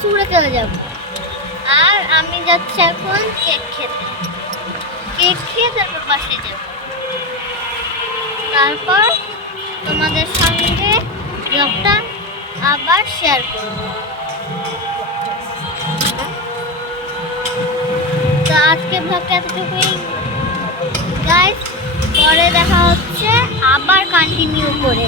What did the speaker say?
চুড়ে চলে যাব। আর আমি যাচ্ছি এখন কেক খেতে। কেক খেয়ে তারপর বাসায় যাব। তারপর তোমাদের সঙ্গে ব্লগটা আবার শেয়ার করব। তো আজকে ব্লগটা এতটুকুই গাইস, পরে দেখা হচ্ছে আবার কন্টিনিউ করে।